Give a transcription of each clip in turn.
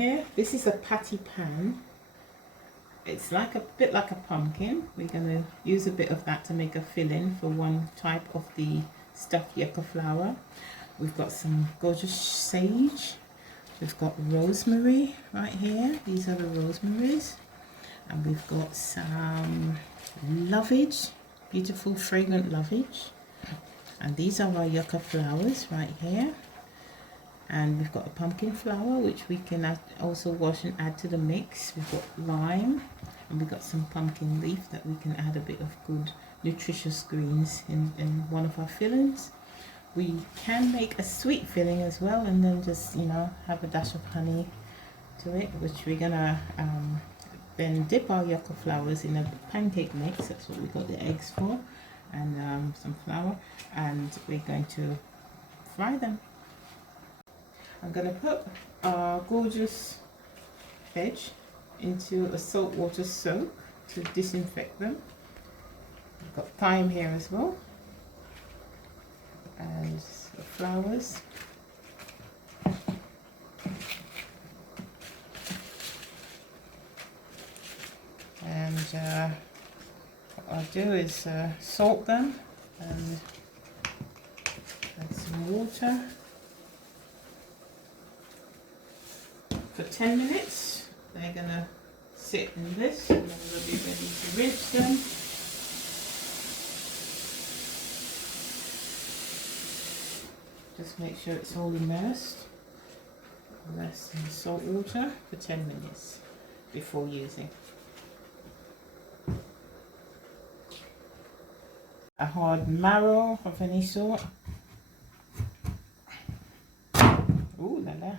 Here, this is a patty pan. It's like a bit like a pumpkin. We're going to use a bit of that to make a filling for one type of the stuffed yucca flower. We've got some gorgeous sage. We've got rosemary right here. These are the rosemaries. And we've got some lovage, beautiful fragrant lovage. And these are our yucca flowers right here. And we've got a pumpkin flower, which we can also wash and add to the mix. We've got lime, and we've got some pumpkin leaf that we can add a bit of good nutritious greens in one of our fillings. We can make a sweet filling as well, and then just, you know, have a dash of honey to it, which we're gonna then dip our yucca flowers in a pancake mix. That's what we got the eggs for, and some flour, and we're going to fry them. I'm going to put our gorgeous veg into a salt water soak to disinfect them. I've got thyme here as well, and the flowers. And what I'll do is salt them and add some water. For 10 minutes, they're going to sit in this, and then we'll be ready to rinse them. Just make sure it's all immersed in the salt water for 10 minutes before using. A hard marrow of any sort. Ooh la la.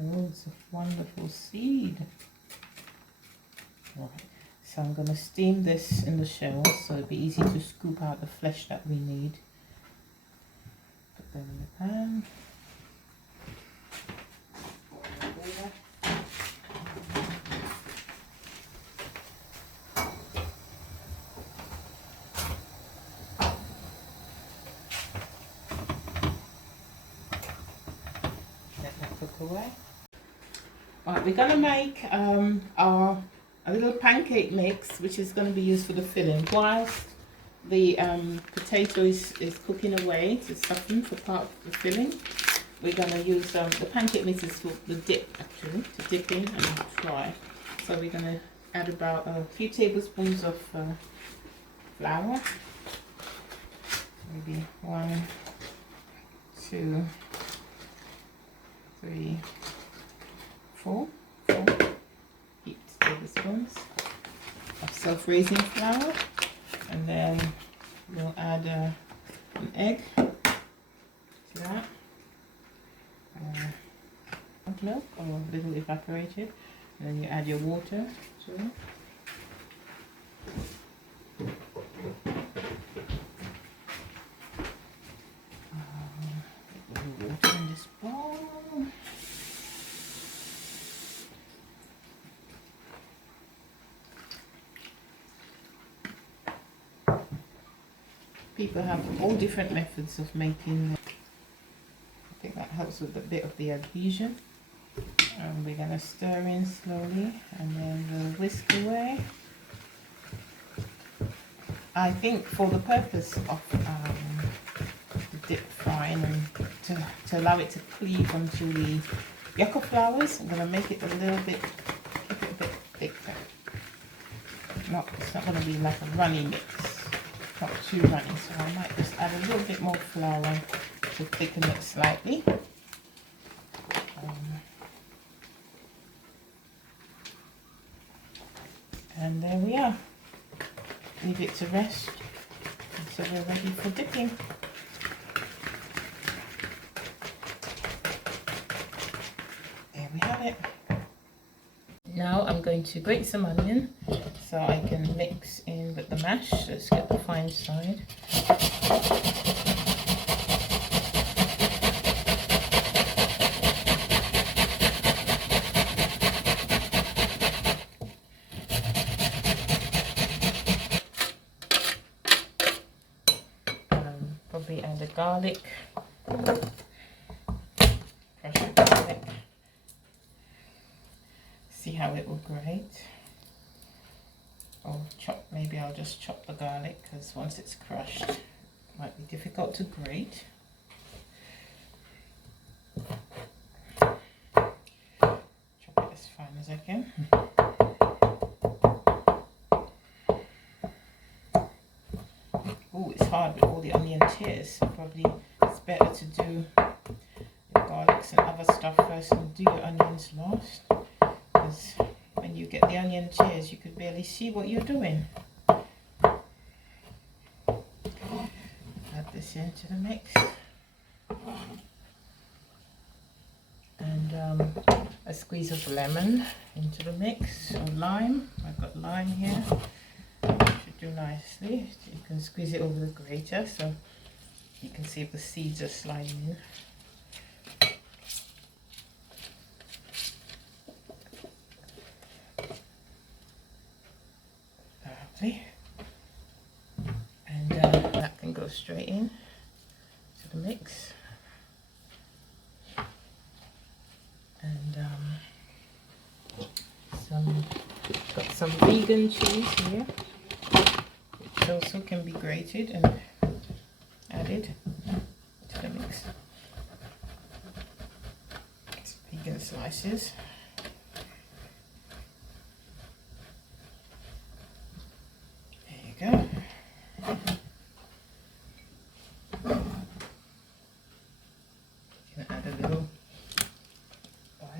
Loads of wonderful seed. Right, so I'm going to steam this in the shell so it'll be easy to scoop out the flesh that we need. Put them in the pan. Let that cook away. Right, we're going to make a little pancake mix, which is going to be used for the filling. Whilst the potato is cooking away to soften for part of the filling, we're going to use the pancake mix is for the dip, actually, to dip in and fry. So we're going to add about a few tablespoons of flour, maybe 1, 2, 3, 4 heaped tablespoons of self-raising flour, and then we'll add an egg to that, milk or a little evaporated, and then you add your water to it. Water in this bowl. People have all different methods of making. I think that helps with a bit of the adhesion. And we're going to stir in slowly, and then we'll whisk away. I think for the purpose of the dip frying and to allow it to cleave onto the yucca flowers, I'm going to make it a little bit, keep it a bit thicker. It's not going to be like a runny mix. Not too runny, so I might just add a little bit more flour to thicken it slightly. And there we are. Leave it to rest, so we're ready for dipping. There we have it. Now I'm going to grate some onion so I can mix in with the mash. Let's get the fine side. garlic. Crush the garlic. See how it will grate. Or chop, maybe I'll just chop the garlic because once it's crushed it might be difficult to grate. Chop it as fine as I can. Oh, it's hard with all the onion tears, so probably it's better to do your garlics and other stuff first and do your onions last, because when you get the onion tears you could barely see what you're doing. Add this into the mix. And a squeeze of lemon into the mix, or lime. I've got lime here. Should do nicely. You can squeeze it over the grater so you can see if the seeds are sliding in. Lovely. And that can go straight in to the mix. And got some vegan cheese here, which also can be grated and added to the mix. It's vegan slices. There you go. You can add a little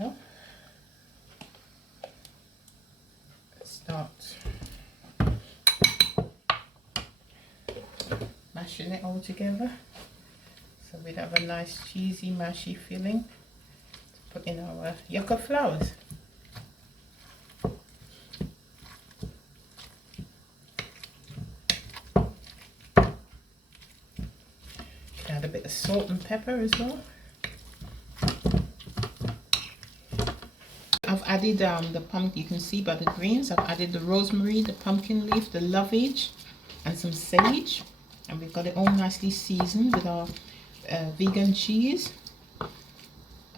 oil. Start mashing it all together so we'd have a nice cheesy mashy filling to put in our yucca flowers. Add a bit of salt and pepper as well. I've added the pumpkin, you can see by the greens, I've added the rosemary, the pumpkin leaf, the lovage and some sage, and we've got it all nicely seasoned with our vegan cheese,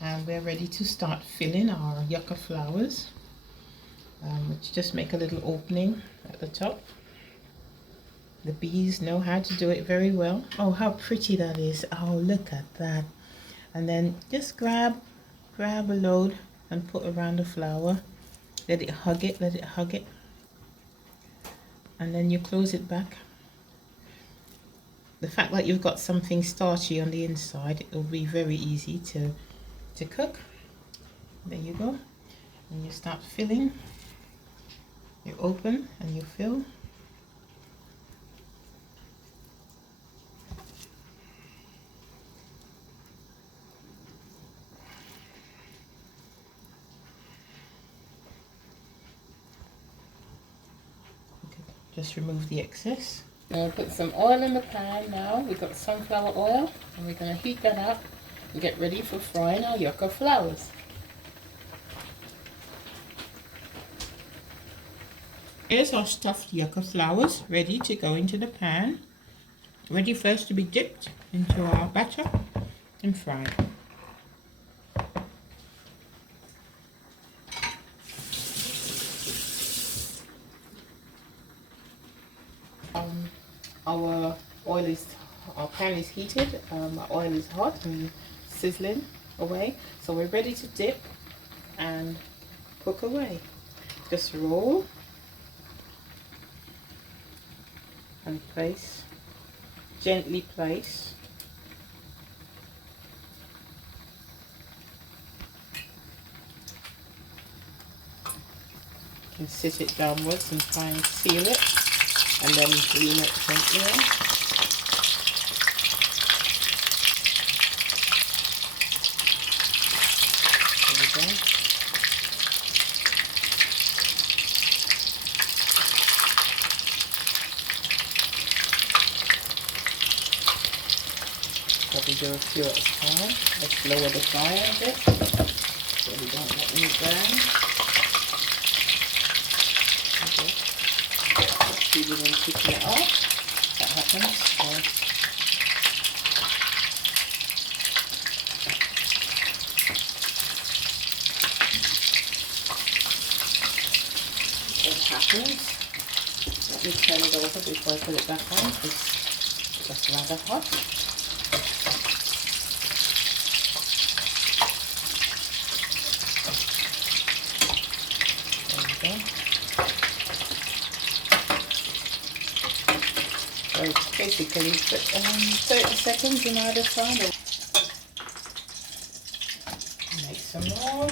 and we're ready to start filling our yucca flowers, which just make a little opening at the top. The bees know how to do it very well. Oh, how pretty that is. Oh, look at that. And then just grab a load and put around the flower. Let it hug it, and then you close it back. The fact that you've got something starchy on the inside, it will be very easy to cook. There you go. And you start filling. You open and you fill. Just remove the excess. I'll put some oil in the pan now. We've got sunflower oil and we're going to heat that up and get ready for frying our yucca flowers. Here's our stuffed yucca flowers ready to go into the pan. Ready first to be dipped into our batter and fried. Our pan is heated, our oil is hot and sizzling away, so we're ready to dip and cook away. Just roll and place, gently place. You can sit it downwards and try and seal it, and then lean it gently in. There we go. Probably do a few at a time. Let's lower the fire a bit so we don't let any burn. Even when keeping it off, that happens. So happens. Let me turn it over before I put it back on. It's just rather hot. There we go. So basically, 30 seconds on either side. Make some more.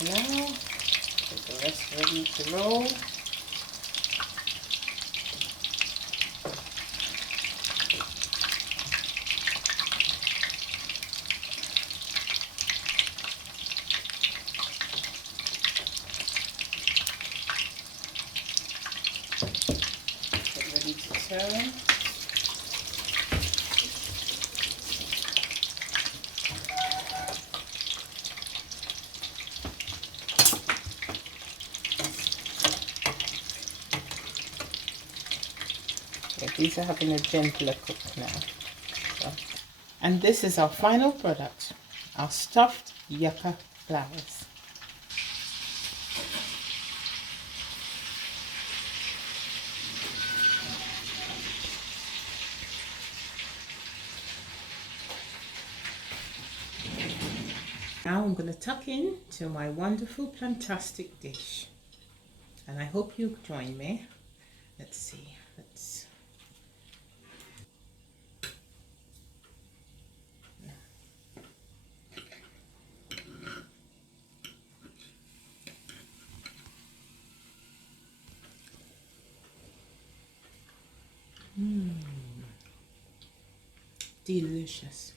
Now, get the rest ready to roll. Get ready to turn. Yeah, these are having a gentler cook now. So. And this is our final product, our stuffed yucca flowers. Now I'm going to tuck in to my wonderful Plantastic dish. And I hope you join me. Let's see. Delicious.